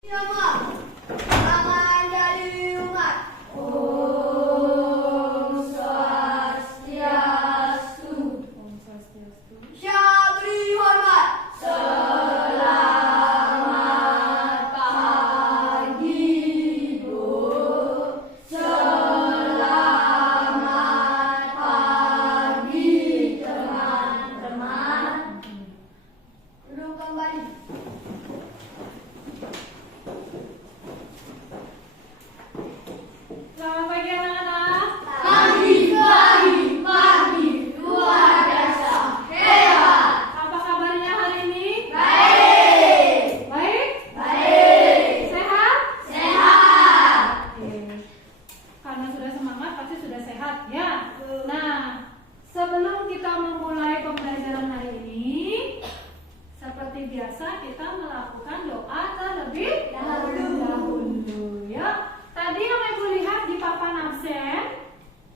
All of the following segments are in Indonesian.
Jangan dari umat. Om Swastiastu. Saya beri hormat. Selamat pagi, Bu. Selamat pagi, teman-teman. Duduk kembali. Selamat pagi anak-anak. Pagi, luar biasa, hebat. Apa kabarnya hari ini? Baik, Baik? Sehat? sehat. Oke. Karena sudah semangat pasti sudah sehat ya. Nah, sebelum kita memulai pembelajaran hari ini, seperti biasa kita melakukan doa terlebih dahulu ya. Tadi yang Ibu lihat di papan absen,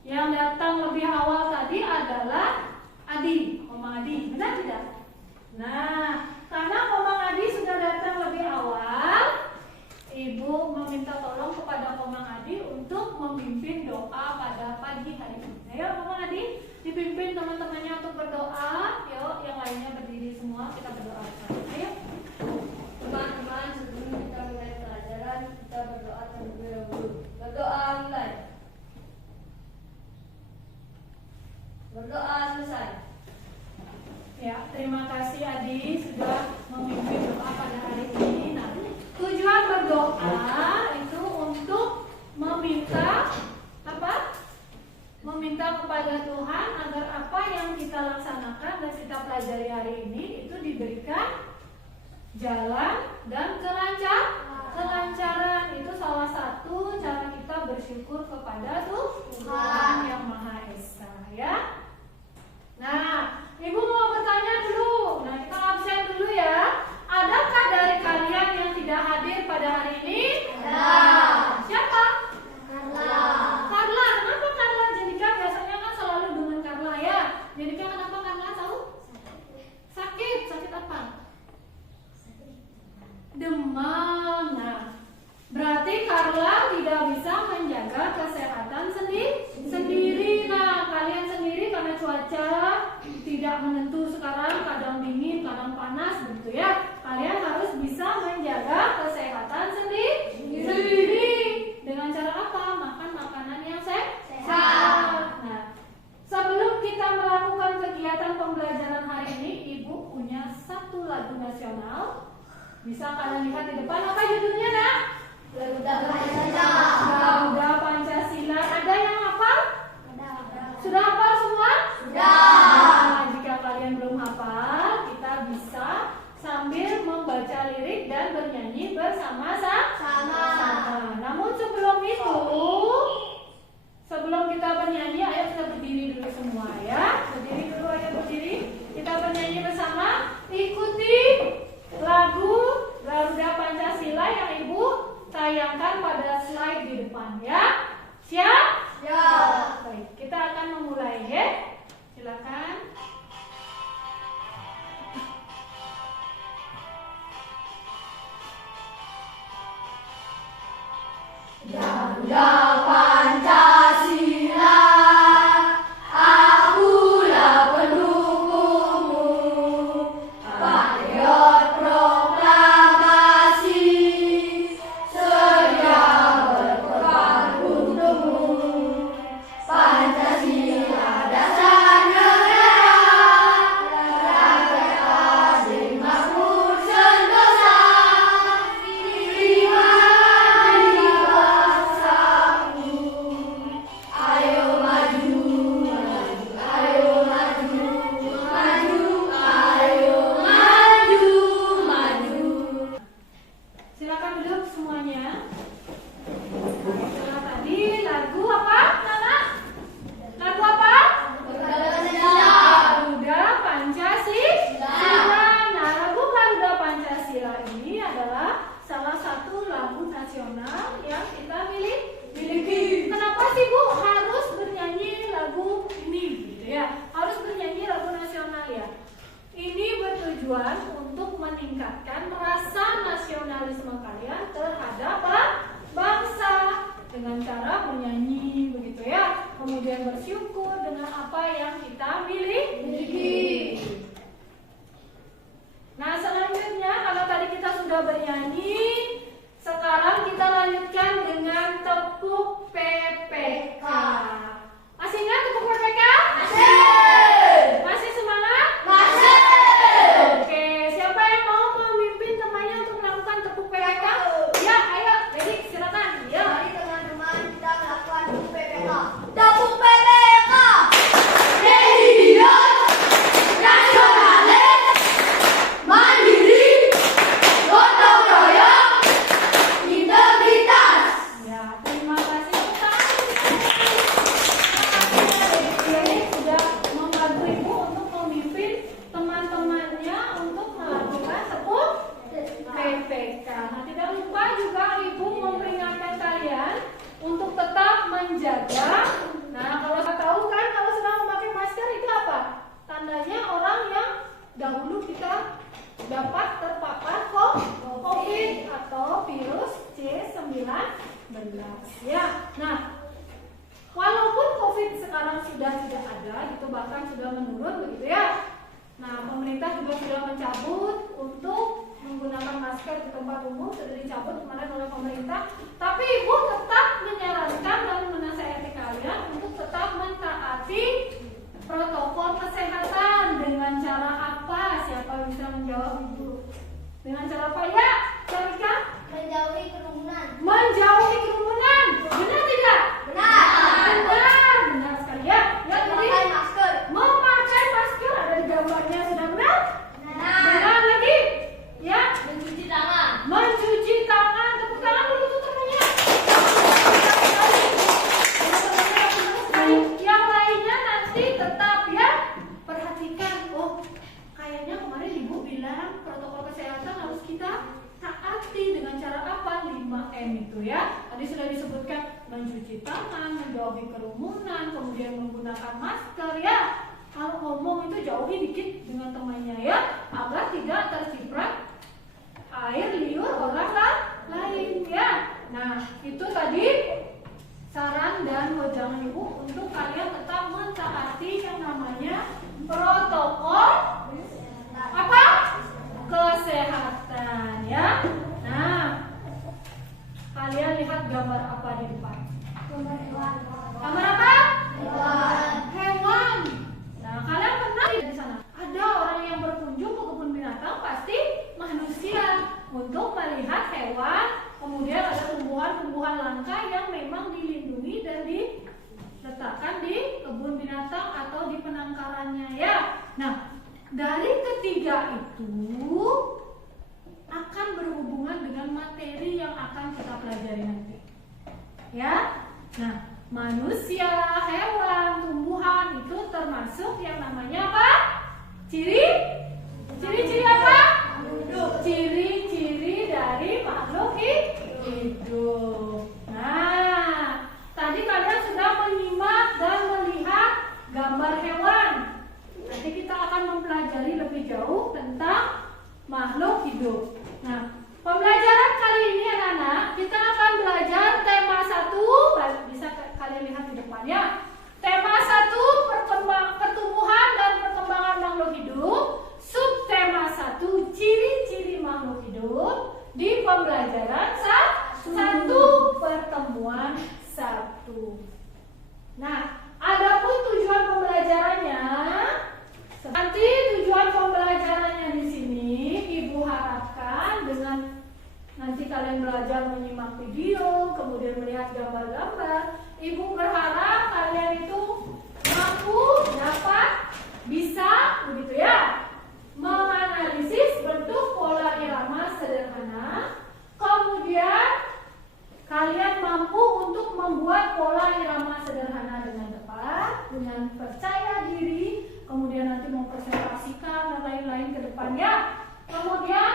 yang datang lebih awal tadi adalah Adi, Omang Adi, benar tidak? Nah, karena Omang Adi sudah datang lebih awal, Ibu meminta tolong kepada Omang Adi untuk memimpin doa pada pagi hari ini. Ayo Omang Adi, dipimpin teman-temannya untuk berdoa. Yuk, yang lainnya berdiri semua, kita berdoa bersama. Ayo. Teman-teman, sebelum kita mulai pelajaran, kita berdoa terlebih dahulu. Berdoa mulai. Berdoa selesai. Ya, terima kasih Adi sudah memimpin doa pada hari ini. Nah, tujuan berdoa itu untuk meminta apa? Meminta kepada Tuhan agar apa yang kita laksanakan dan kita pelajari hari ini itu diberikan jalan dan kelancaran. Itu salah satu cara kita bersyukur kepada Tuhan Yang Maha Esa ya. Nah, Ibu mau bertanya dulu. Nah, kita absen dulu ya. Adakah dari kalian yang tidak hadir pada hari ini? Ada. Siapa? Carla. Carla. Kenapa Carla? Jenika biasanya kan selalu dengan Carla ya. Jenika kenapa Carla tahu? Sakit. Sakit apa? Demam. Nah, berarti Carla tidak bisa menjaga kesehatan sendiri. Nah, kalian sendiri karena cuaca tidak menentu sekarang, kadang dingin, kadang panas begitu ya. Kalian harus bisa menjaga kesehatan sendiri. Dengan cara apa? Makan makanan yang sehat. Nah, sebelum kita melakukan kegiatan pembelajaran hari ini, Ibu punya satu lagu nasional. Bisa kalian lihat di depan, apa judulnya nak? Garuda Pancasila. Garuda Pancasila. Ada yang hafal? Sudah hafal semua? Sudah. Nah, jika kalian belum hafal, kita bisa sambil membaca lirik dan bernyanyi bersama-sama. Namun sebelum itu, sebelum kita bernyanyi, ayo kita berdiri dulu semua ya. Berdiri dulu, ayo berdiri. Kita bernyanyi bersama. Ikuti lagu Garuda Pancasila yang Ibu tayangkan pada slide di kemudian bersyukur dengan apa yang kita miliki. Nah, selanjutnya kalau tadi kita sudah bernyanyi, sekarang kita lanjutkan dengan tepuk PPK. Masih ingat tepuk PPK? Masih semangat? Oke, siapa yang mau memimpin temannya untuk melakukan tepuk PPK? Ya, ayo, jadi silakan. Ya. Mari teman-teman kita melakukan tepuk PPK. Tepuk PPK. Religius, nasionalis, mandiri, gotong royong, integritas. Ya, terima kasih. Ini sudah membantu Ibu untuk memimpin teman-temannya untuk melakukan tepuk PPK. Nah, tidak lupa juga Ibu memperingatkan kalian untuk tetap menjaga. Nah, kalau saya tahu kan kalau sedang memakai masker itu apa? Tandanya orang yang dahulu kita dapat terpapar COVID atau virus C19. Ya, nah walaupun COVID sekarang sudah tidak ada, gitu bahkan sudah menurun begitu ya. Nah, pemerintah juga sudah mencabut untuk menggunakan masker di tempat umum, sudah dicabut kemarin oleh pemerintah. Tapi Ibu tetap menyarankan dan menasihati kalian untuk tetap mentaati protokol kesehatan. Dengan cara apa? Siapa bisa menjawab Ibu? Dengan cara apa ya? Carika? Menjauhi kerumunan. Menjauhi kerumunan. Benar tidak? Benar. Benar sekali ya. Ya, Memakai jadi masker. memakai masker ada di gambarnya sudah benar? Benar. Benar lagi? Ya. Mencuci tangan. Mencuci tangan. Tepuk tangan dulu tuh temannya. Yang lainnya nanti tetap ya perhatikan. Oh, kayaknya kemarin Ibu bilang protokol kesehatan harus kita taati dengan cara apa? 5M itu ya. Tadi sudah disebutkan mencuci tangan, menjauhi kerumunan, kemudian menggunakan masker ya. Kalau ngomong itu jauhi dikit dengan temannya ya, agar tidak terciprat air liur orang lain ya. Nah, itu tadi saran dan wejangan Ibu untuk kalian tetap mentaati yang namanya protokol apa? Kesehatan ya. Nah, kalian lihat gambar apa di depan? Gambar apa? Hewan. Nah, kalian pernah lihat di sana? Ada orang yang berkunjung ke kebun binatang, pasti manusia, untuk melihat hewan. Kemudian ada tumbuhan-tumbuhan langka yang memang dilindungi dan diletakkan di kebun binatang atau di penangkarannya ya. Nah, dari ketiga itu akan berhubungan dengan materi yang akan kita pelajari nanti. Ya. Nah, manusia, hewan, tumbuhan itu termasuk yang namanya apa? Ciri-ciri apa? Ciri-ciri dari makhluk hidup. Nah, tadi kalian sudah menyimak dan melihat gambar hewan. Nanti kita akan mempelajari lebih jauh tentang makhluk hidup. Nah, pembelajaran kali ini anak-anak, kita akan belajar tema 1. Bisa kalian lihat di depan ya. Tema 1, pertumbuhan dan perkembangan makhluk hidup. Subtema 1, ciri-ciri makhluk hidup. Di pembelajaran 1, pertemuan 1. Nah, adapun tujuan pembelajarannya, nanti tujuan pembelajarannya di sini Ibu harapkan dengan nanti kalian belajar menyimak video, kemudian melihat gambar-gambar, Ibu berharap kalian itu mampu, dapat, bisa, begitu ya, menganalisis bentuk pola irama sederhana, kemudian kalian mampu untuk membuat pola irama sederhana dengan tepat, dengan percaya diri, kemudian nanti mempresentasikan dan lain-lain ke depannya. Kemudian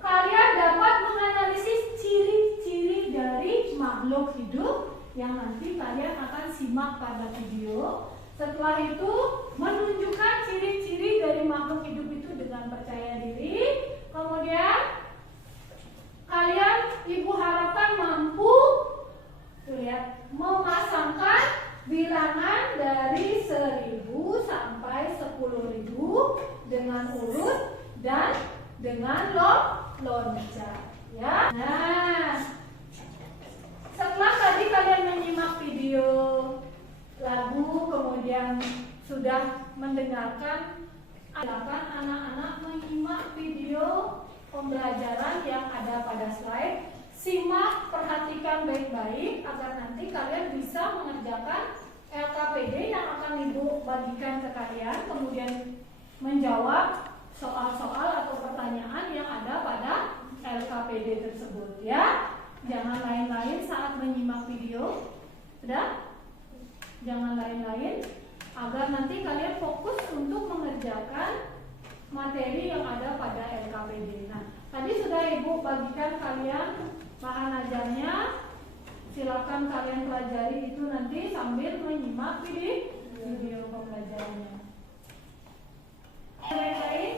kalian dapat menganalisis ciri-ciri dari makhluk hidup yang nanti kalian akan simak pada video. Setelah itu menunjukkan ciri-ciri dari makhluk hidup itu dengan percaya diri. Kemudian kalian Ibu harapkan mampu lihat memasangkan bilangan dari 1000 sampai 10.000 dengan urut dan dengan loncat ya. Nah, setelah tadi kalian menyimak video lagu, kemudian sudah mendengarkan, silakan anak-anak menyimak video pembelajaran yang ada pada slide. Simak, perhatikan baik-baik agar nanti kalian bisa mengerjakan LKPD yang akan Ibu bagikan ke kalian, kemudian menjawab soal-soal atau pertanyaan yang ada pada LKPD tersebut ya. Jangan lain-lain saat menyimak video. Sudah? Jangan lain-lain agar nanti kalian fokus untuk mengerjakan materi yang ada pada LKPD. Nah, tadi sudah Ibu bagikan kalian bahan ajarnya. Silakan kalian pelajari itu nanti sambil menyimak video pembelajarannya. Baik-baik.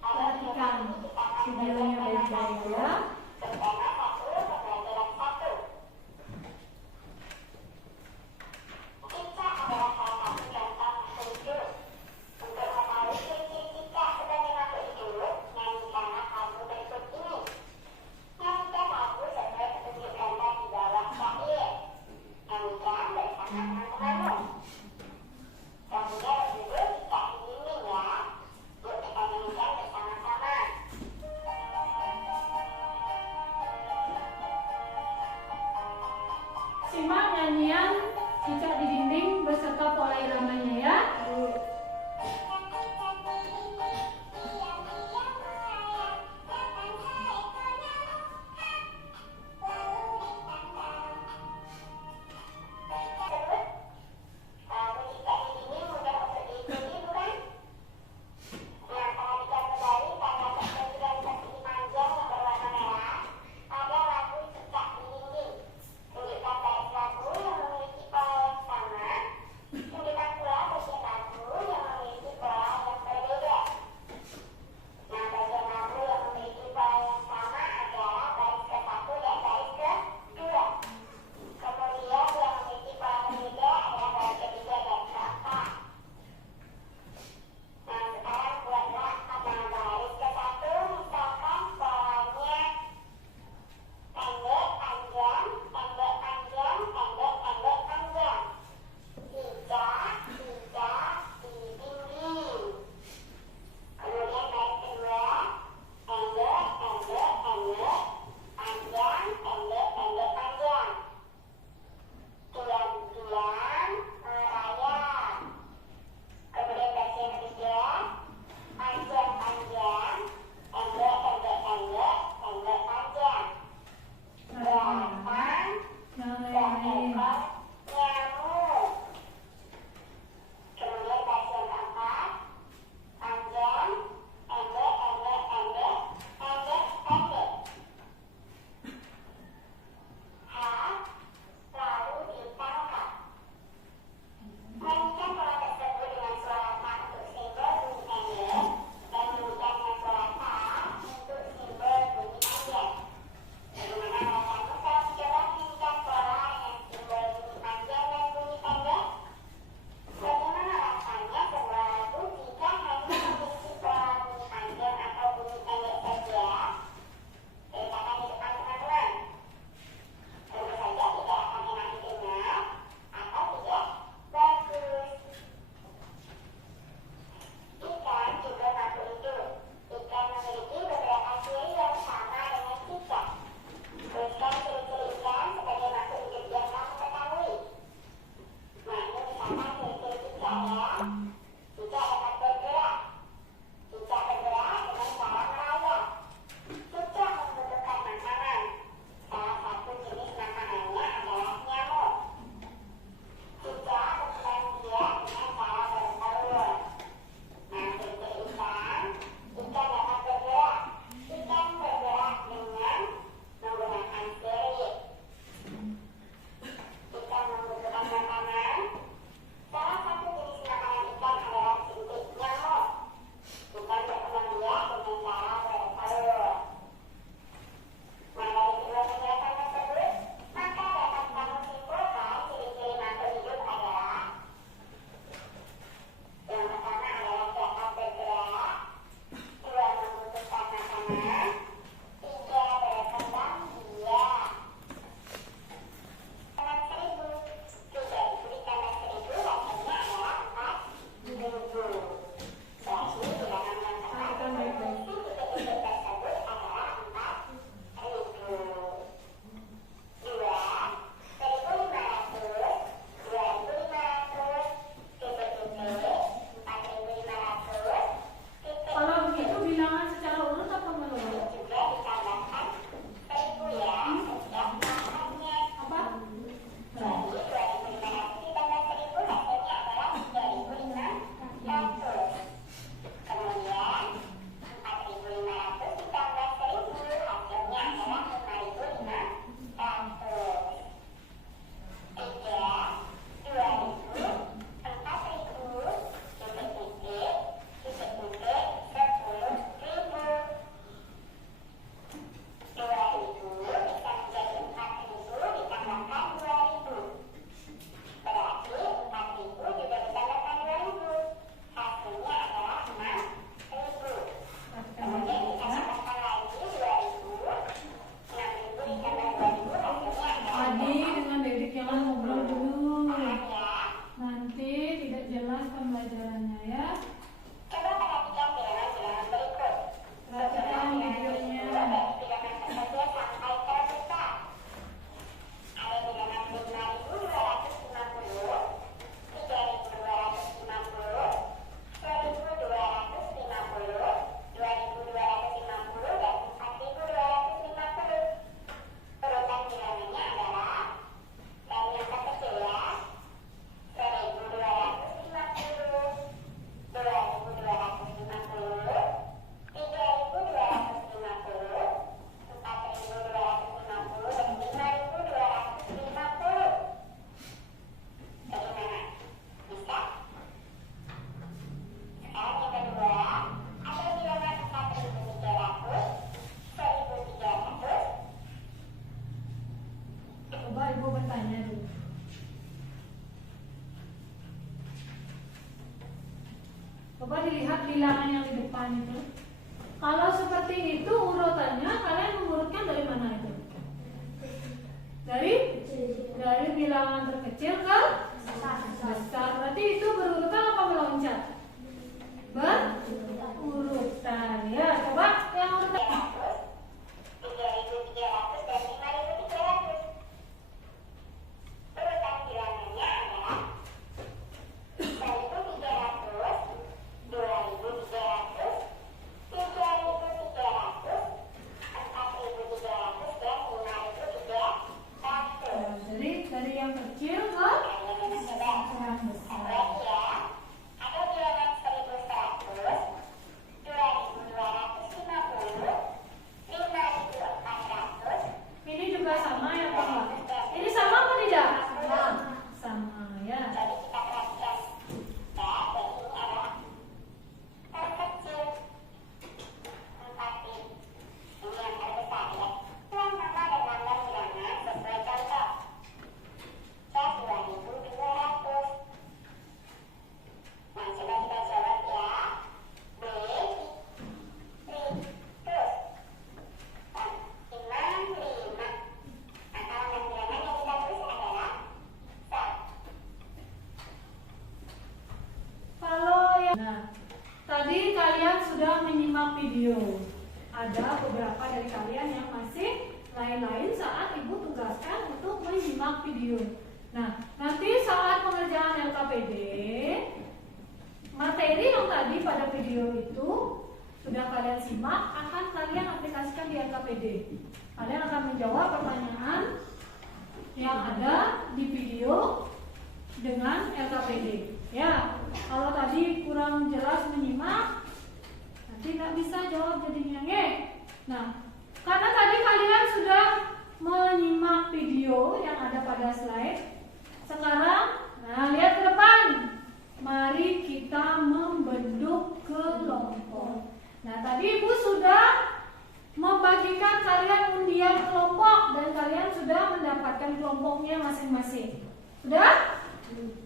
Perhatikan videonya baik-baik ya. Simak nyanyian cicak di dinding beserta pola iramanya ya. Tunjukkan pula bagian lagu Coba dilihat bilangan yang di depan itu. Kalau seperti itu urutannya, kalian mengurutkan dari mana itu? Dari bilangan terkecil ke besar. Berarti itu berurutan apa meloncat? Berurutan. Ya, coba yang urutan. 3.300 dan 5.300. Urutan bilangannya adalah 1.300, 2.300, 3.300, 4.300 dan 5.300. Jadi dari yang kecil ke yang besar. Lagi ya, ada bilangan 1.100, 2.250, 5.400. Ini juga sama ya Pak? Ini sama apa tidak? Sama ya. Jadi kita perhatikan. Ya, jadi ini adalah terkecil 4 ini yang terbesar ya. Tuang nama dan lambang bilangan sesuai contoh. Cas 2.200. Nah, coba kita jawab ya. B, terus 5. Maka lambang bilangan yang kita tulis adalah 1. Kalau yang tadi kalian sudah menyimak video. Ada beberapa dari kalian yang masih lain-lain saat ibu tugaskan untuk menyimak video. Nah, nanti saat pengerjaan LKPD, materi yang tadi pada video itu sudah kalian simak akan kalian aplikasikan di LKPD. Kalian akan menjawab pertanyaan yang ada di video dengan LKPD. Ya, kalau tadi kurang jelas menyimak, nanti nggak bisa jawab jadinya nge. Nah, karena tadi kalian sudah menyimak video yang ada pada slide, sekarang, lihat ke depan. Mari kita membentuk kelompok. Nah, tadi ibu sudah membagikan kalian undian kelompok dan kalian sudah mendapatkan kelompoknya masing-masing. Sudah?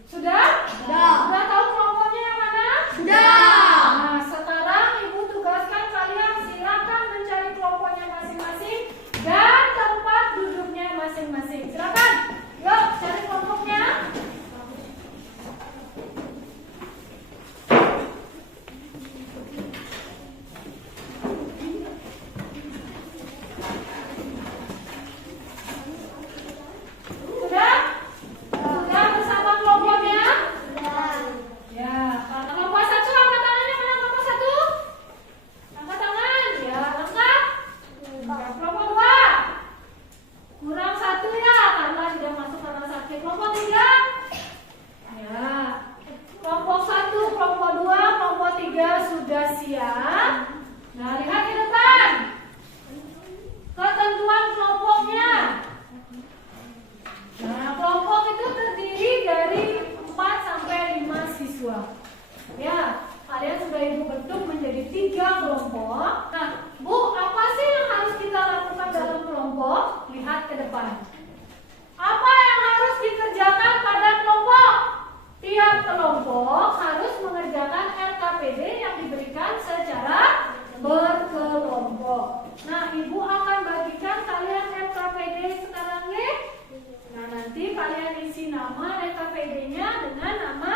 Sudah? Sudah tahu kelompoknya yang mana? Nah, sekarang ibu tugaskan kalian silakan mencari kelompoknya masing-masing dan tempat duduknya masing-masing. Silakan. Yuk, cari kelompoknya. Sudah? Sudah bersama kelompoknya? Ya, kelompok 1 angkat tangannya, mana kelompok 1? Angkat tangan, ya lengkap. Kelompok 2 kurang 1 ya, karena tidak masuk karena sakit. Kelompok 3 ya, kelompok 1, kelompok 2, kelompok 3 sudah siap. Nah, lihat ke depan ketentuan kelompoknya. Nah, kelompok itu terdiri dari 4 sampai 5 siswa. Ya, kalian sudah ibu bentuk menjadi 3 kelompok. Nah, Bu, apa sih yang harus kita lakukan dalam kelompok? Lihat ke depan. Apa yang harus dikerjakan pada kelompok? Tiap kelompok harus mengerjakan LKPD yang diberikan secara berkelompok. Nah, ibu akan bagikan kalian LKPD sekarang ya. Nah, nanti kalian isi nama LKPD-nya dengan nama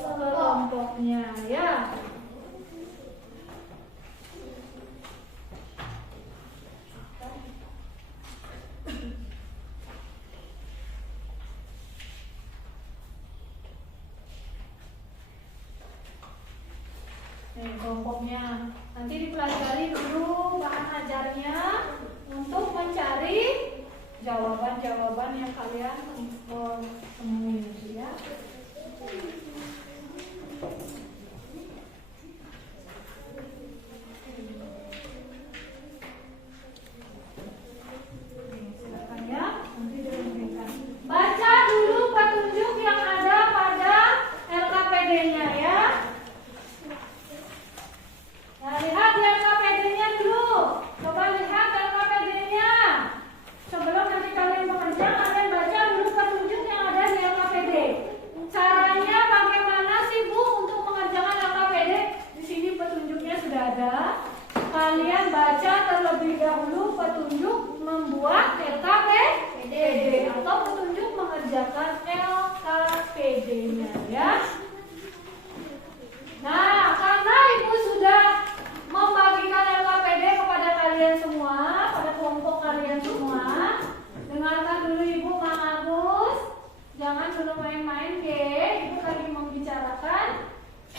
kelompoknya ya. Kelompoknya nanti dipelajari dulu bahan ajarnya untuk mencari jawaban-jawaban yang kalian temui ya. Silakan ya, nanti diberikan. Baca dulu petunjuk yang ada pada LKPD-nya ya. Nah, lihat LKPD-nya dulu. Coba lihat LKPD-nya. Sebelum nanti kalian bekerja, kalian baca dulu petunjuk yang ada di LKPD. LKPD-nya ya. Nah, karena Ibu sudah membagikan LKPD kepada kalian semua, pada kelompok kalian semua, dengarkan dulu Ibu Mang Agus. Jangan dulu main-main, Ibu lagi membicarakan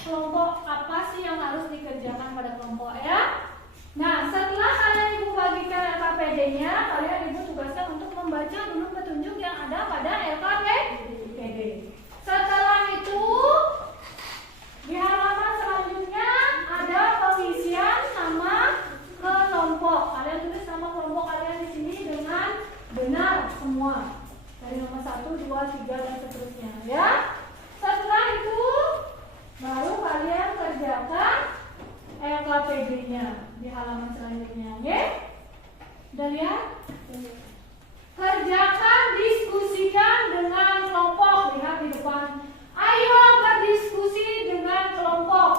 kelompok apa sih yang harus dikerjakan pada kelompok ya. Nah, setelah kalian Ibu bagikan LKPD-nya, kalian Ibu tugaskan untuk membaca dulu petunjuk yang ada pada LKPD. Setelah itu, di halaman selanjutnya ada pengisian nama kelompok. Kalian tulis nama kelompok kalian di sini dengan benar semua. Dari nomor 1, 2, 3 dan seterusnya ya. Setelah itu baru kalian kerjakan LKPD-nya di halaman selanjutnya, ya. Udah lihat? Kerjakan, diskusikan dengan kelompok. Lihat di depan. Ayo berdiskusi dengan kelompok.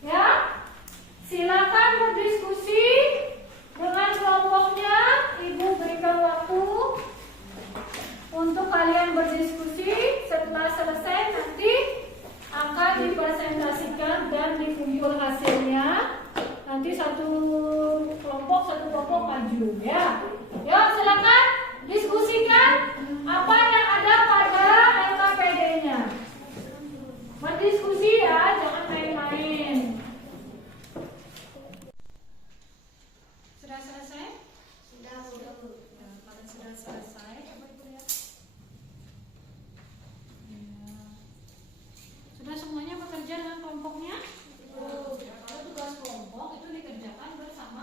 Ya. Silakan berdiskusi dengan kelompoknya. Ibu berikan waktu untuk kalian berdiskusi. Setelah selesai nanti akan dipresentasikan dan dikumpul hasilnya. Nanti satu kelompok maju ya. Yuk silakan diskusikan apa yang ada pada LKPD-nya. Berdiskusi ya, jangan main-main. Sudah selesai? Sudah, Bu. Ya, kalau sudah selesai, coba Ibu lihat. Ya. Sudah semuanya bekerja dengan kelompoknya? Kalau tugas kelompok itu dikerjakan bersama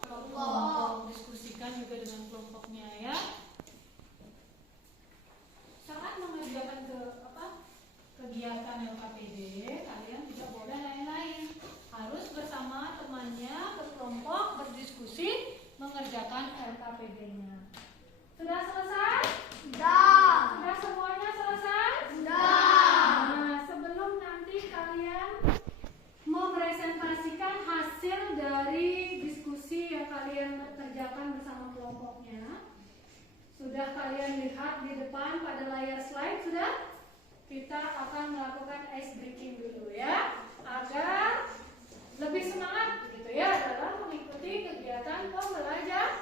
kelompok. Diskusikan juga dengan kelompoknya ya. Saat mengerjakan kegiatan LKPD, kalian tidak boleh lain-lain. Harus bersama temannya berkelompok berdiskusi mengerjakan LKPD-nya. Sudah selesai? Sudah. Sudah semuanya selesai? Sudah. Nah, sebelum nanti kalian mempresentasikan hasil dari diskusi yang kalian kerjakan bersama kelompoknya, sudah kalian lihat di depan pada layar slide sudah? Kita akan melakukan ice breaking dulu ya, agar lebih semangat gitu ya dalam mengikuti kegiatan pembelajaran.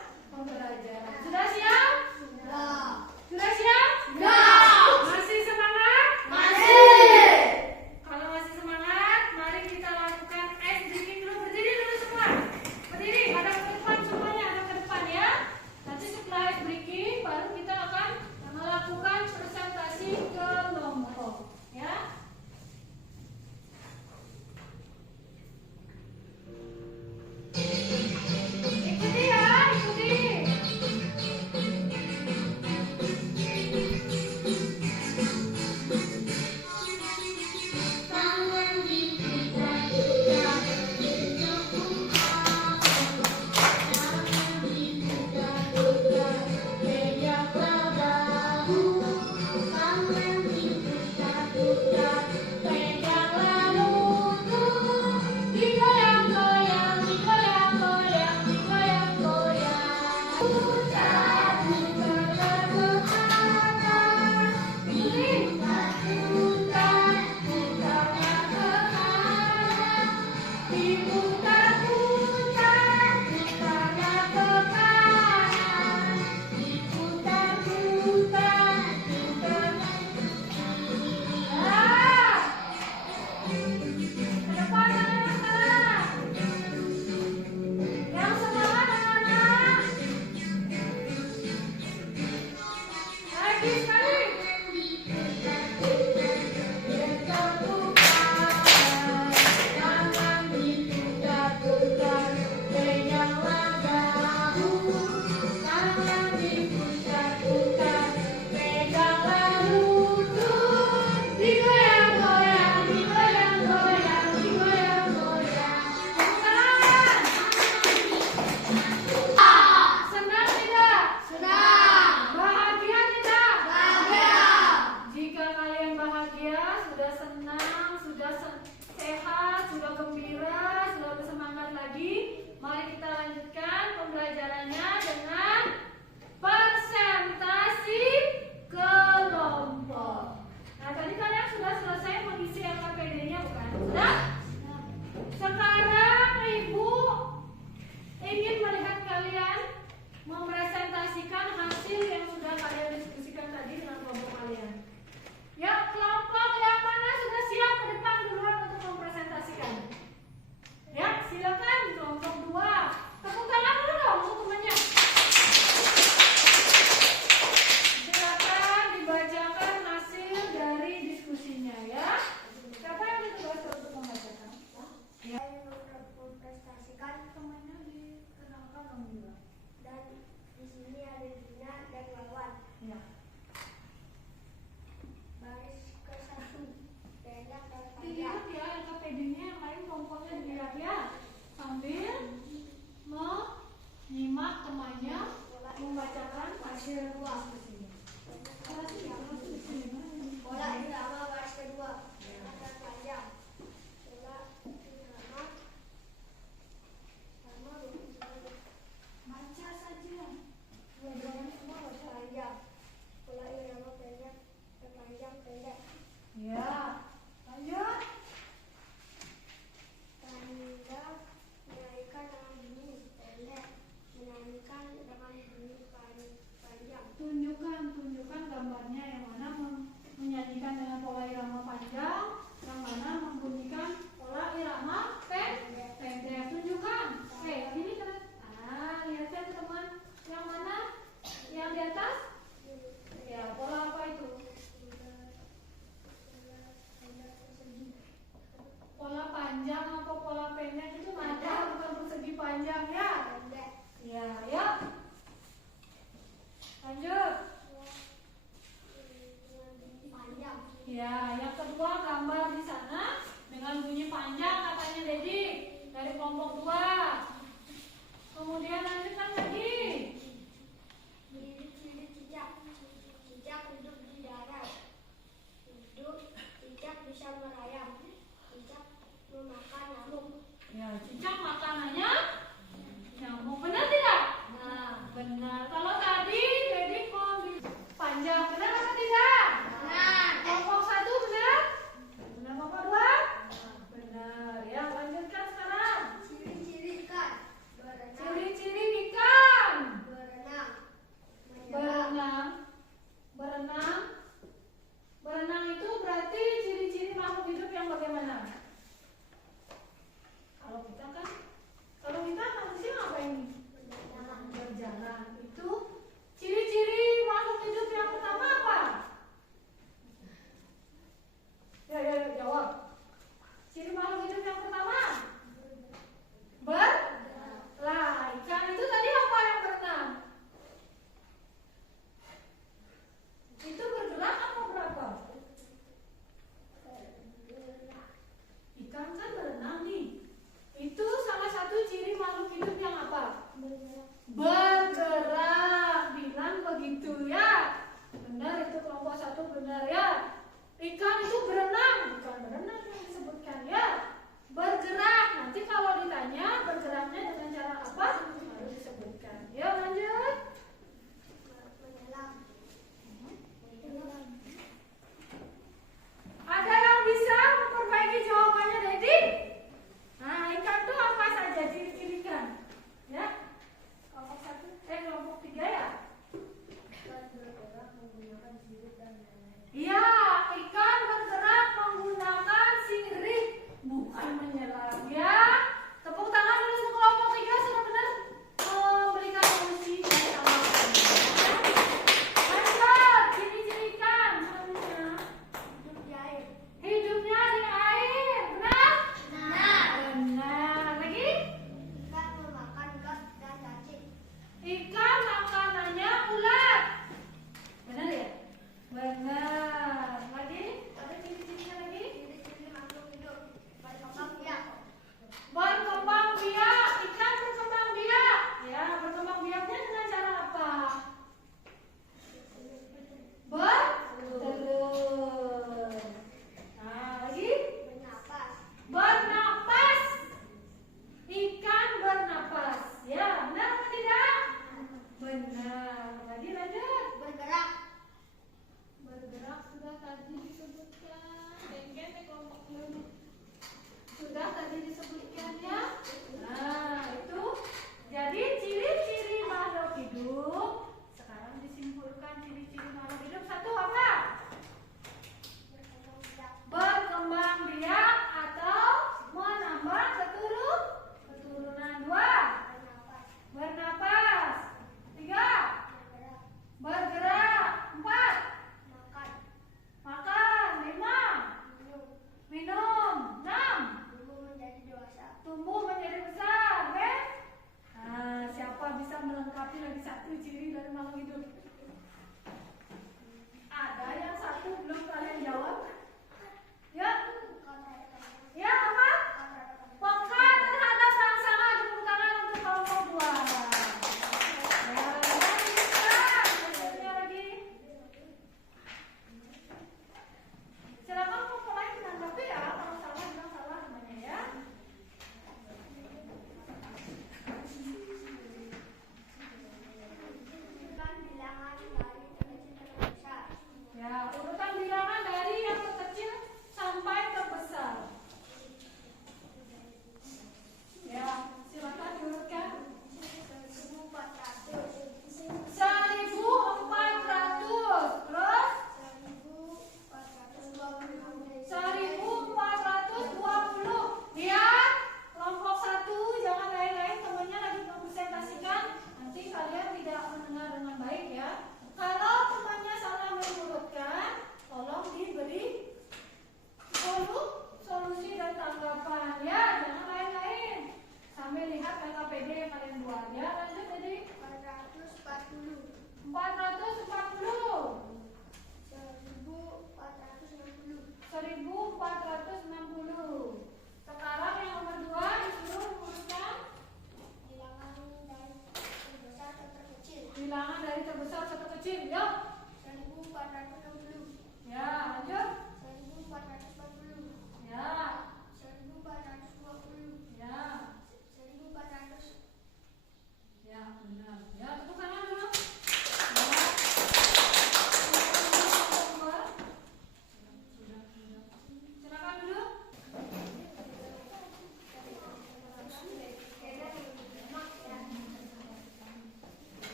Sudah siap? Sudah. Sudah siap? Sudah. Masih semangat? Masih. Kalau masih semangat, mari kita lakukan ice breaking dulu. Berdiri dulu semua. Berdiri, hadap ke depan semuanya, hadap ke depan ya. Nanti setelah ice breaking, baru kita akan melakukan presentasi kelompok ya. Ikuti ya, ikuti. Ya, lanjut. Panda menyanyikan dengan bunyi pendek, menyanyikan dengan bunyi panjang. Tunjukkan gambarnya yang mana menyanyikan dengan pola irama panjang, yang mana membunyikan pola irama pendek. Tunjukkan. Oke, ini kan. Lihat ya teman. Yang mana? Yang di atas? Ya, pola apa itu? Pola panjang atau pola pendek itu ada, bukan persegi panjang ya. Ya, yuk. Lanjut. Panjang. Ya, yang kedua gambar di sana dengan bunyi panjang katanya Dedi dari kelompok 2. Kemudian lanjutkan lagi. Ciri-ciri cicak. Cicak hidup di darat. Cicak bisa merayap. Cicak memakan nyamuk. Ya, cicak makanannya nyamuk. Benar tidak? Nah, benar. Kalau tadi Dedi panjang, benar apa tidak? Benar. Kelompok 1 benar? Benar kelompok 2? Benar. Ya, lanjutkan sekarang. Ciri-ciri ikan. Ciri-ciri ikan.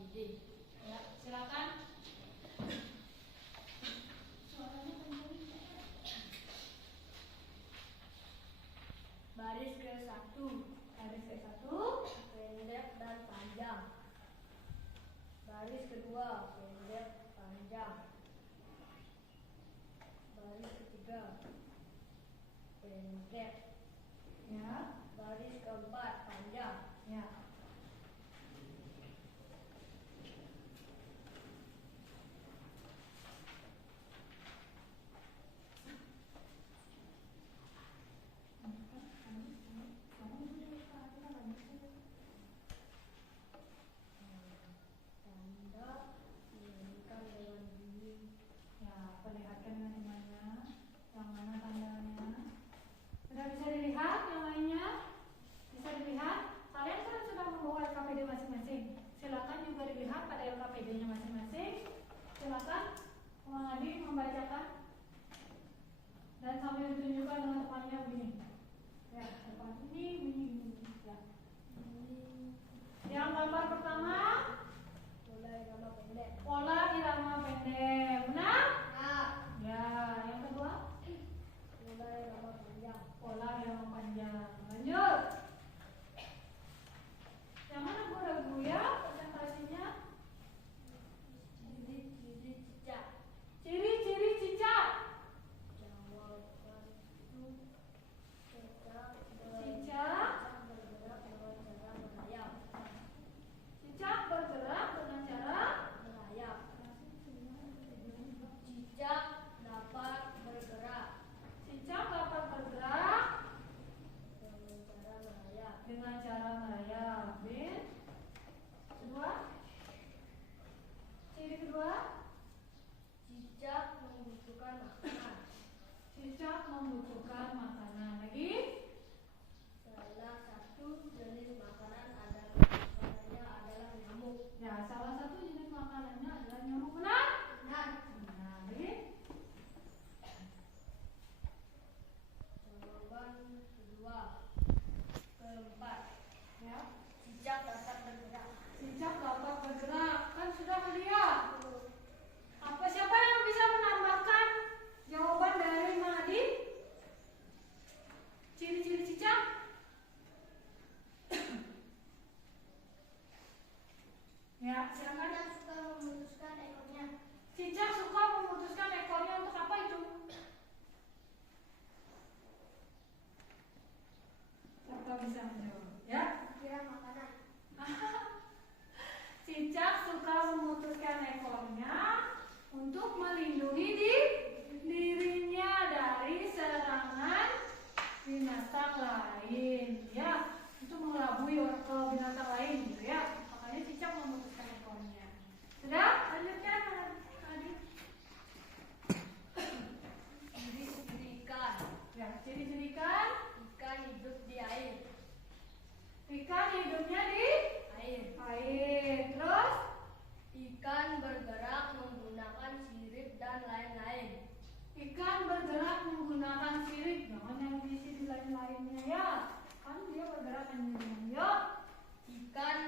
KPD. Ya, silakan. Suaranya kencang. Baris ke-1 Baris ke-1, pendek dan panjang. Baris kedua pendek panjang. Baris ketiga pendek. ya, Baris keempat panjang. ya. Tanda dilanjutkan dengan bunyi. Ya, perlihatkan dengan dimana, yang mana tandanya. Sudah bisa dilihat yang lainnya? Bisa dilihat? Kalian kan sudah membawa LKPD masing-masing. Silakan juga dilihat pada LKPD-nya masing-masing. Silakan mengadil membacakan dan sambil ditunjukkan dengan temannya begini. Ya, depan ini bunyi. Ya. Yang gambar pertama, Mulai nama pendek. pola irama pendek. Benar? Nah, Ya, yang kedua, mulai nama panjang. pola irama panjang. Lanjut. Yang mana Bu ragu ya presentasinya? Ciri-ciri cicak. Ciri-ciri cicak. Jawaban cicak Cicak. bergerak dengan cara merayap. Cicak bergerak dengan cara Merayap. Cicak dapat bergerak cicak dapat bergerak dengan cara merayap. dengan cara merayap. Bin. Kedua. Ciri kedua, Cicak membutuhkan makanan. cicak membutuhkan makanan. Lagi. Salah satu jenis makanannya adalah nyamuk. Ya, salah satu jenis makanannya adalah nyamuk. Benar? Benar. Benar. Bin. Jawaban kedua. Keempat, Ya. cicak dapat bergerak. Cicak dapat bergerak. Kan sudah melihat. Apa siapa yang bisa menambahkan jawaban dari Madi? Ciri-ciri cicak? Ya, silakan. Cicak suka memutuskan ekornya. Cicak suka memutuskan ekornya untuk apa itu? Siapa bisa menjawab? Ya. Kira makanan. Cicak suka memutuskan ekornya untuk melindungi dirinya dari serangan binatang lain. Ya, untuk mengelabui ke binatang lain gitu ya. Makanya cicak memutuskan ekornya. Sudah? Lanjutkan tadi. Ciri-ciri ikan. Ya, ciri-ciri ikan. Ikan hidup di air. Ikan hidupnya di Air. air. Terus Ikan bergerak menggunakan sirip dan lain-lain. ikan bergerak menggunakan sirip. Jangan yang diisi di lain-lainnya ya. Kan dia bergerak sendirian. Yuk. Ikan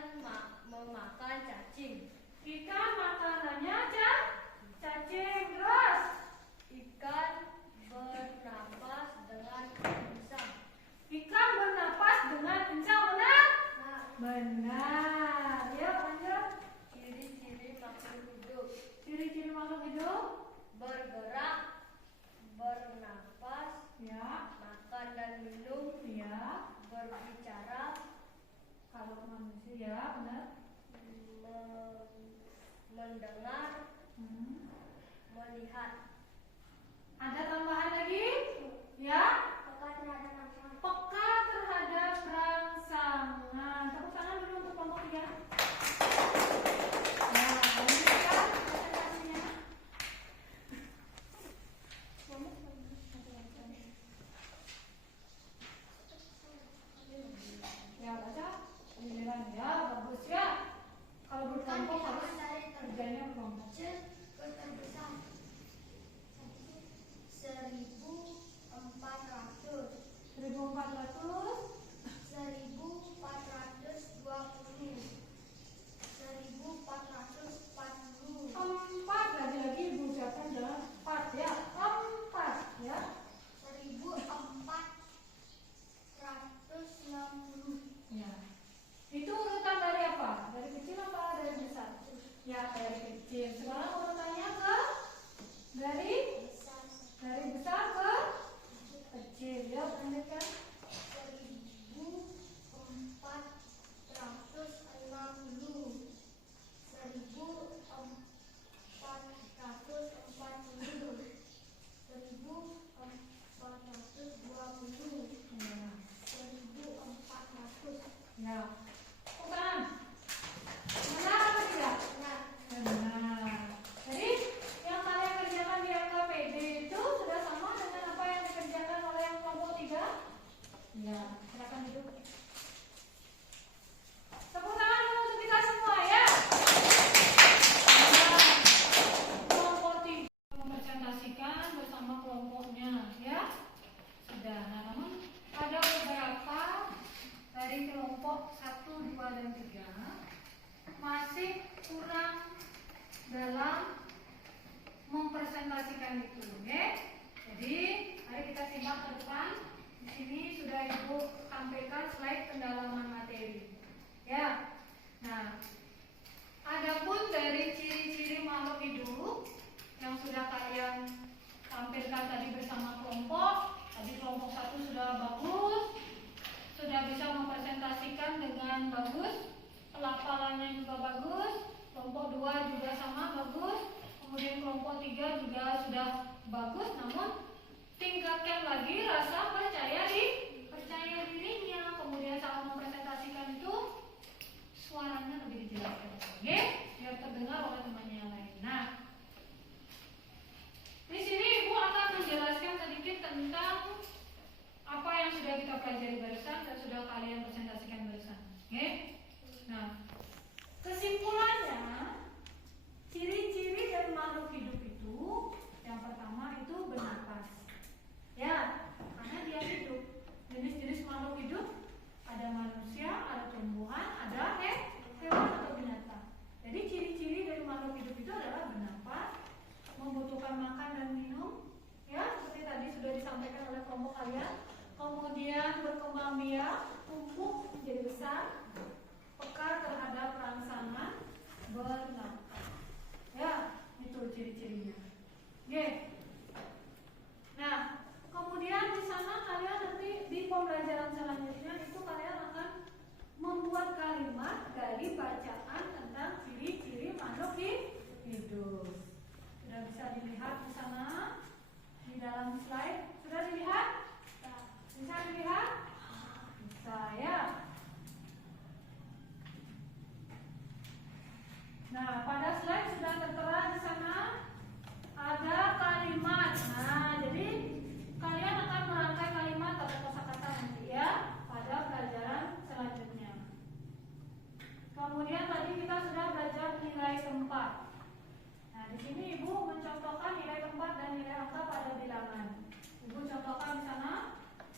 memakan cacing. Ikan makanannya cacing. Terus Ikan bernapas dengan pisang. ikan bernapas dengan kencang. Benar? Nah, Benar. Yuk lanjut. ciri-ciri makhluk hidup. Ciri-ciri makhluk hidup. Bergerak, bernapas, Ya. makan dan minum, Ya. berbicara, Kalau manusia ya benar. mendengar, Hmm. melihat. Ada tambahan lagi? Ya. Peka terhadap rangsangan. Peka terhadap rangsangan. Tepuk tangan dulu untuk kelompok 3. Nah, lanjutkan presentasinya. Ya, baca. Giliran ya, bagus ya. Kalau berkelompok harus kerjanya berkelompok. Terbesar. Sekarang urutannya dari besar ke kecil. Ya, lanjutkan. 1420. Ya. Bukan. Benar apa tidak? Benar. Jadi yang kalian kerjakan di LKPD itu sudah sama dengan apa yang dikerjakan oleh yang kelompok 3? Ya, silakan duduk. Tepuk tangan dulu untuk kita semua ya. Nah, kelompok 3 mempresentasikan bersama kelompoknya ya. Sudah. Nah, namun ada beberapa dari kelompok 1, 2, dan 3 masih kurang dalam mempresentasikan itu, oke? Jadi, mari kita simak ke depan. Di sini sudah Ibu sampaikan slide pendalaman materi. Ya. Nah, adapun dari ciri-ciri makhluk hidup yang sudah kalian tampilkan tadi bersama kelompok, tadi kelompok 1 sudah bagus, sudah bisa mempresentasikan dengan bagus, pelafalannya juga bagus, kelompok 2 juga sama bagus, kemudian kelompok 3 juga sudah bagus, namun tingkatkan lagi rasa percaya dirinya, kemudian saat mempresentasikan itu suaranya lebih dijelaskan, oke? Biar terdengar oleh temannya yang lain. Nah, di sini Ibu akan menjelaskan sedikit tentang apa yang sudah kita pelajari barusan dan sudah kalian presentasikan barusan, oke? Nah, kesimpulannya, ciri-ciri dari makhluk hidup itu, yang pertama itu bernapas. Ya, karena dia hidup. Jenis-jenis makhluk hidup ada manusia, ada tumbuhan, ada hewan atau binatang. Jadi ciri-ciri dari makhluk hidup itu adalah bernapas, membutuhkan makan dan minum, ya seperti tadi sudah disampaikan oleh kelompok kalian. Kemudian berkembang biak, tumbuh menjadi besar, peka terhadap rangsangan, bernafas. Ya, itu ciri-cirinya. Oke. Nah, kemudian di sana kalian nanti di pembelajaran selanjutnya itu kalian akan membuat kalimat dari bacaan tentang ciri-ciri makhluk hidup. Sudah bisa dilihat di sana di dalam slide. Sudah dilihat? Bisa dilihat? Bisa ya. Nah, pada slide sudah tertera di sana ada kalimat. Nah, jadi kalian akan merangkai kalimat atau kosakata nanti ya pada pelajaran selanjutnya. Kemudian tadi kita sudah belajar nilai tempat. Nah, di sini Ibu mencontohkan nilai tempat dan nilai angka pada bilangan. Ibu contohkan di sana,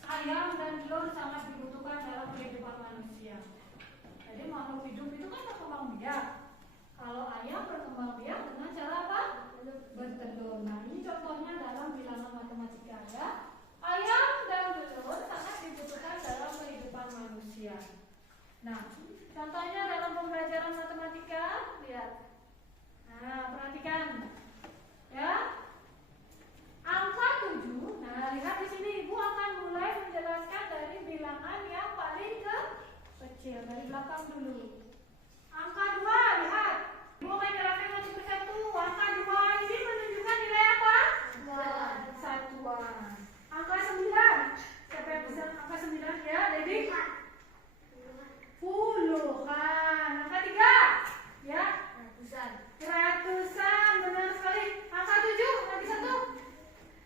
ayam dan telur sangat dibutuhkan dalam kehidupan manusia. Jadi makhluk hidup itu kan berkembang biak. Kalau ayam berkembang biak dengan cara apa? Bertelur. Nah, ini contohnya dalam bilangan matematika ya. Ayam dan telur sangat dibutuhkan dalam kehidupan manusia. Nah, contohnya dalam pembelajaran matematika, lihat. Nah, perhatikan. Ya. Angka 7. Nah, lihat di sini Ibu akan mulai menjelaskan dari bilangan yang paling kecil, dari belakang dulu. Angka 2, lihat. Ibu akan jelaskan satu persatu. Angka 2 ini menunjukkan nilai apa? Satuan. Angka 9. Siapa yang bisa angka 9 ya? Jadi puluhan. Angka 3. Ya, ratusan. Benar sekali. Angka 7, lagi satu.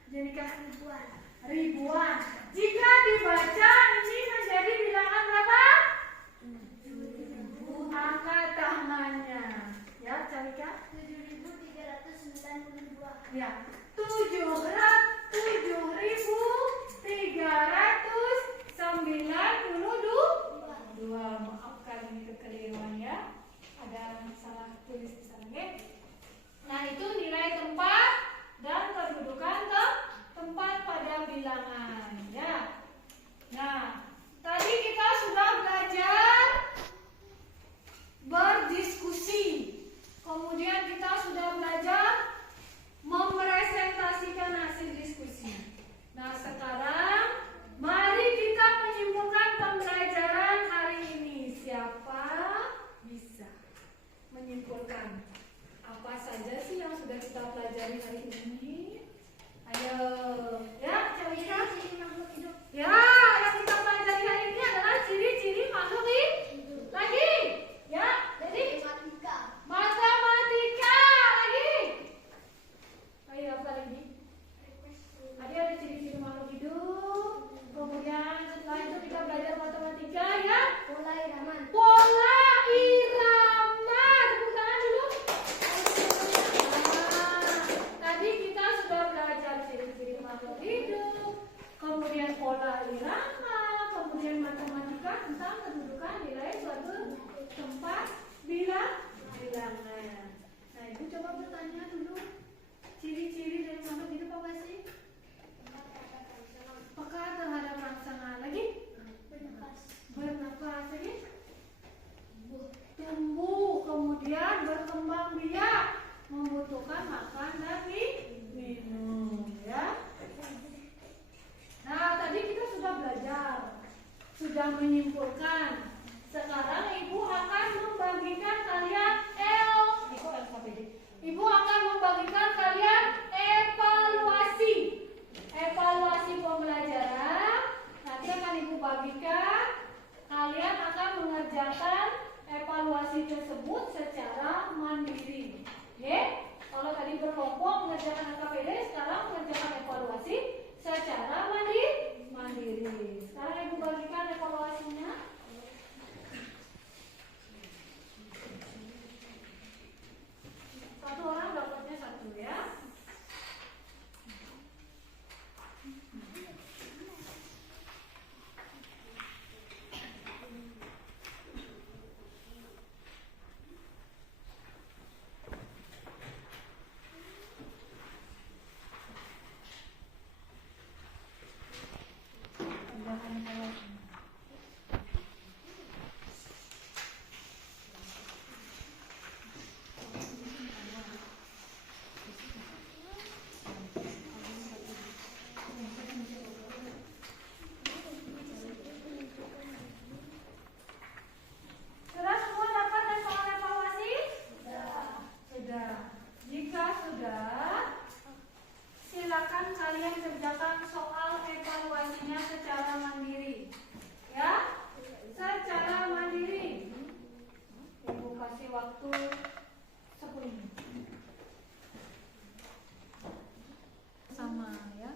Jadikan ribuan. Jika dibaca ini menjadi bilangan berapa? Angka tangannya. Ya, Calika? 7.392. Ya, 7.392. Maafkan ini kekeliruan ya. Ada salah tulis di sana, ya. Nah, itu nilai tempat dan kedudukan tempat pada bilangan, ya. Nah, tadi kita sudah belajar berdiskusi. Kemudian kita sudah belajar pelajari hari ini. Ayo, ya, Celika. Ya, yang kita pelajari hari ini adalah ciri-ciri makhluk hidup. Lagi, ya, jadi matematika lagi. Ayo, apa lagi? Tadi ada ciri-ciri makhluk hidup. Kemudian setelah itu kita belajar matematika, ya. Pola irama. Tepuk tangan dulu. Tadi kita sudah belajar ciri-ciri makhluk hidup, kemudian pola irama, kemudian matematika tentang kedudukan nilai suatu tempat bilangan. Nah, Ibu coba bertanya dulu, ciri-ciri dari makhluk hidup apa sih? Peka terhadap rangsangan, lagi? Bernafas, lagi? Tumbuh, kemudian berkembang biak, membutuhkan makan dan minum, ya. Nah, tadi kita sudah belajar, sudah menyimpulkan. Sekarang Ibu akan membagikan kalian Ibu akan membagikan kalian evaluasi pembelajaran. Nanti akan Ibu bagikan. Kalian akan mengerjakan evaluasi tersebut secara mandiri. Ya, kalau tadi berkelompok mengerjakan KPD, sekarang mengerjakan evaluasi secara mandiri. Sekarang Ibu bagikan evaluasinya. Satu orang dapatnya satu, ya. Sudah semua dapat soal evaluasi? Sudah. Jika sudah, silakan kalian kerjakan soal evaluasinya secara mandiri. Ya? Secara mandiri. Ibu kasih waktu 10 menit. Sama, ya.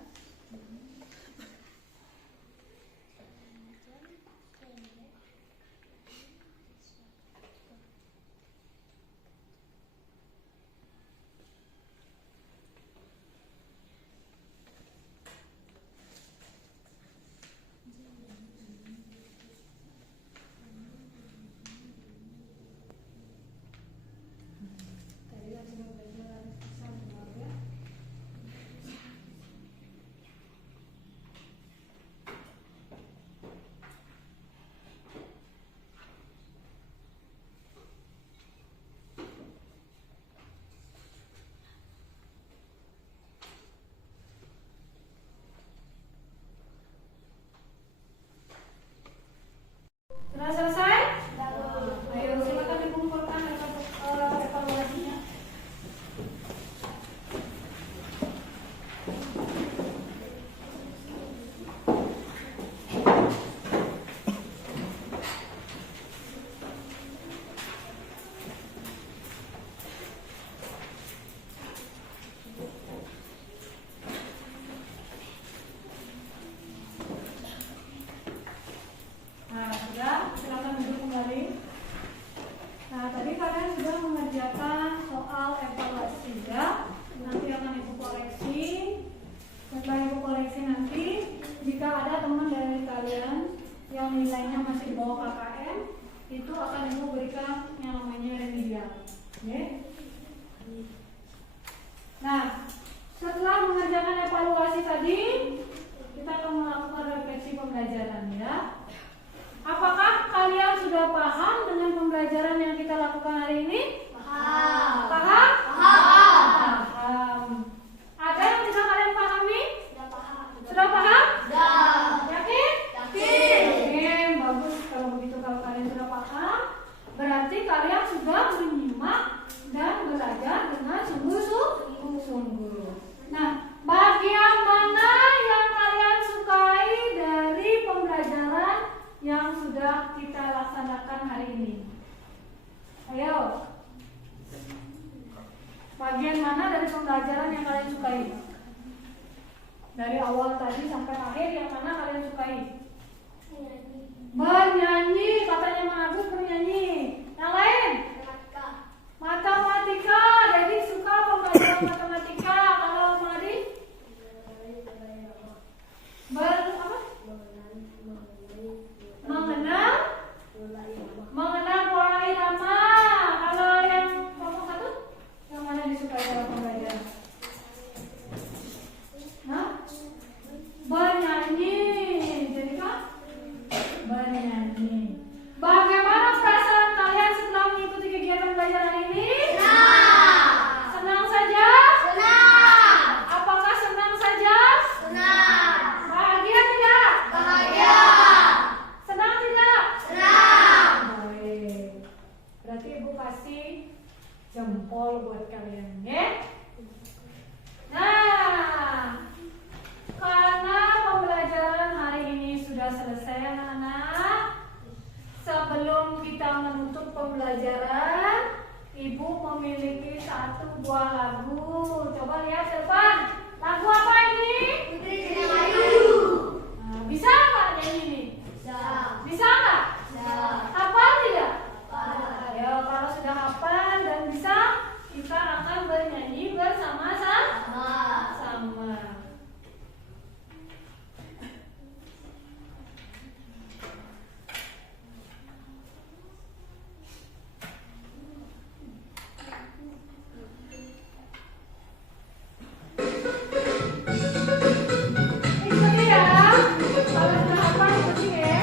Tadi kan sudah belajar sama, ya. Sudah selesai? Ayo silakan dikumpulkan evaluasinya. Nah, sudah, silakan duduk kembali. Nah, tadi kalian sudah mengerjakan soal evaluasi, ya. Nanti akan Ibu koreksi. Setelah Ibu koreksi nanti, jika ada teman dari kalian yang nilainya masih di bawah KKM, itu akan Ibu berikan yang namanya remedial. Oke? Nah, setelah mengerjakan evaluasi tadi, kita akan melakukan refleksi pembelajaran, ya. Apakah kalian sudah paham dengan pembelajaran yang kita lakukan hari ini? Paham. Paham? Paham. Ada yang tidak kalian pahami? Sudah paham? Yakin? Yakin. Bagus kalau begitu. Kalau kalian sudah paham, berarti kalian sudah menyimak dan belajar dengan sungguh-sungguh. Bagian mana dari pembelajaran yang kalian sukai? Dari awal tadi sampai akhir yang mana kalian sukai? Bernyanyi, katanya Mang Agus bernyanyi. Yang lain? Matematika. Jadi suka pembelajaran matematika. Kalau Mari? Mengenal pola irama. Kalau yang kelompok satu, yang mana disukai dalam pembelajaran? Nah, bernyanyi. Jadi kan? Bernyanyi. Bagaimana perasaan kalian setelah mengikuti kegiatan belajar hari ini? Senang saja? Apakah senang saja? Bahagia tidak? Senang tidak? Baik. Berarti Ibu kasih jempol buat kalian, ya? Nah, karena pembelajaran hari ini sudah selesai, anak-anak. Sebelum kita menutup pembelajaran, Ibu memiliki satu buah lagu. Coba lihat depan. Lagu apa ini? Nah, bisa nggak nyanyi ini? Bisa nggak? Hafal tidak? Ya, kalau sudah hafal dan bisa, kita akan bernyanyi bersama-sama. Ikuti ya. Kalau sudah hafal ikuti ya.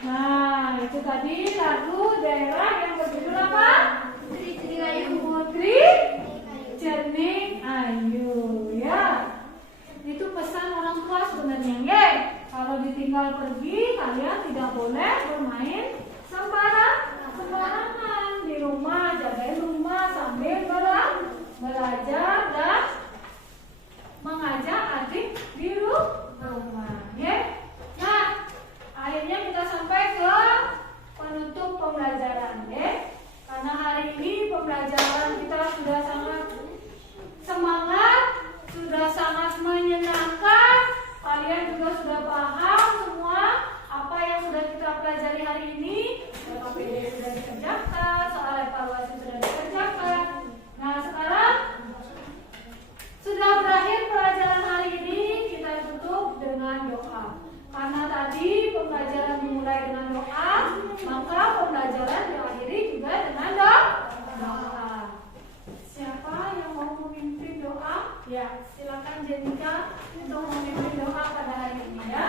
Nah, itu tadi lagu daerah yang berjudul apa? Putri Cening Ayu, ya. Itu pesan orang tua sebenarnya, ya. Kalau ditinggal pergi, kalian tidak boleh bermain sembarangan di rumah. Jagain rumah sambil belajar dan mengajar adik di rumah, ya. Nah, akhirnya kita sampai ke penutup pembelajaran, ya. Karena hari ini pembelajaran kita sudah sangat semangat, sudah sangat menyenangkan. Kalian juga sudah paham semua apa yang sudah kita pelajari hari ini. KPD sudah dikerjakan, soal evaluasi sudah dikerjakan. Nah, sekarang sudah berakhir pelajaran hari ini, kita tutup dengan doa. Karena tadi pembelajaran dimulai dengan doa, maka pembelajaran diakhiri juga dengan doa. Siapa yang mau memimpin doa? Ya, silakan Jenika untuk memimpin doa pada hari ini, ya.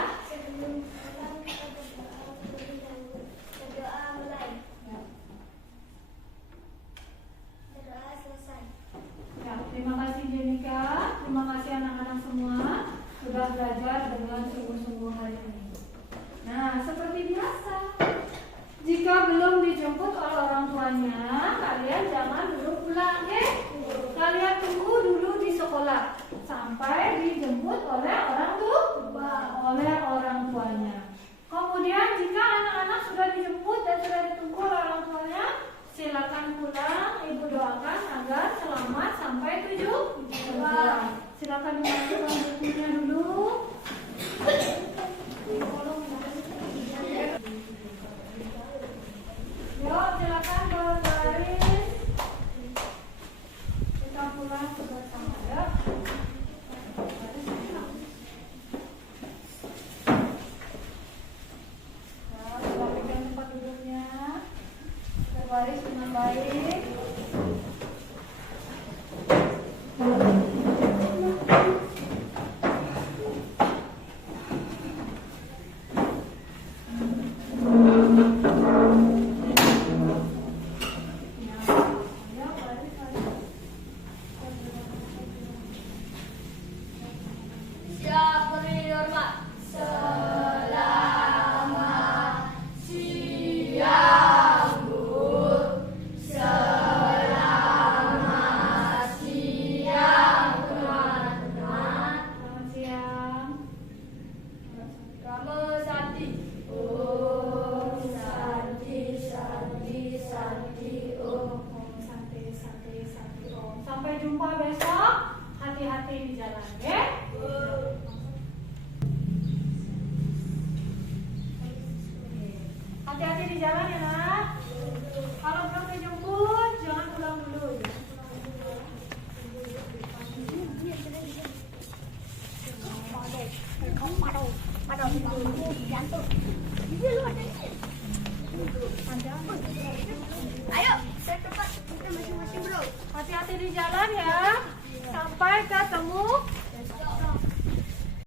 Berdoa mulai. Ya. Berdoa selesai. Ya, terima kasih Jenika, terima kasih anak-anak semua sudah belajar dengan sungguh-sungguh hari ini. Nah, seperti biasa, jika belum dijemput oleh orang tuanya, kalian jangan dulu pulang, ya. Kalian tunggu dulu di sekolah sampai dijemput oleh orang tuanya. Kemudian jika anak-anak sudah dijemput dan sudah ditunggu oleh orang tuanya, Silakan pulang, Ibu doakan agar selamat sampai tujuan. Silakan dimasukkan bukunya dulu. Yuk, silakan berbaris. Kita pulang bersama ya. Nah, coba pegang tempat duduknya. Berbaris dengan baik. Siap beri hormat. Selamat siang, Bu. Selamat siang, teman-teman. Selamat siang. Rama Santi. Om Santi, Santi, Santi, Om. Om santai, santai, santai Om. Sampai jumpa besok. Hati-hati di jalan, ya. Hati-hati di jalan ya nak. Kalau belum dijemput, jangan pulang dulu. Ayo, cepat kita masing-masing bro. Hati-hati di jalan ya. Sampai ketemu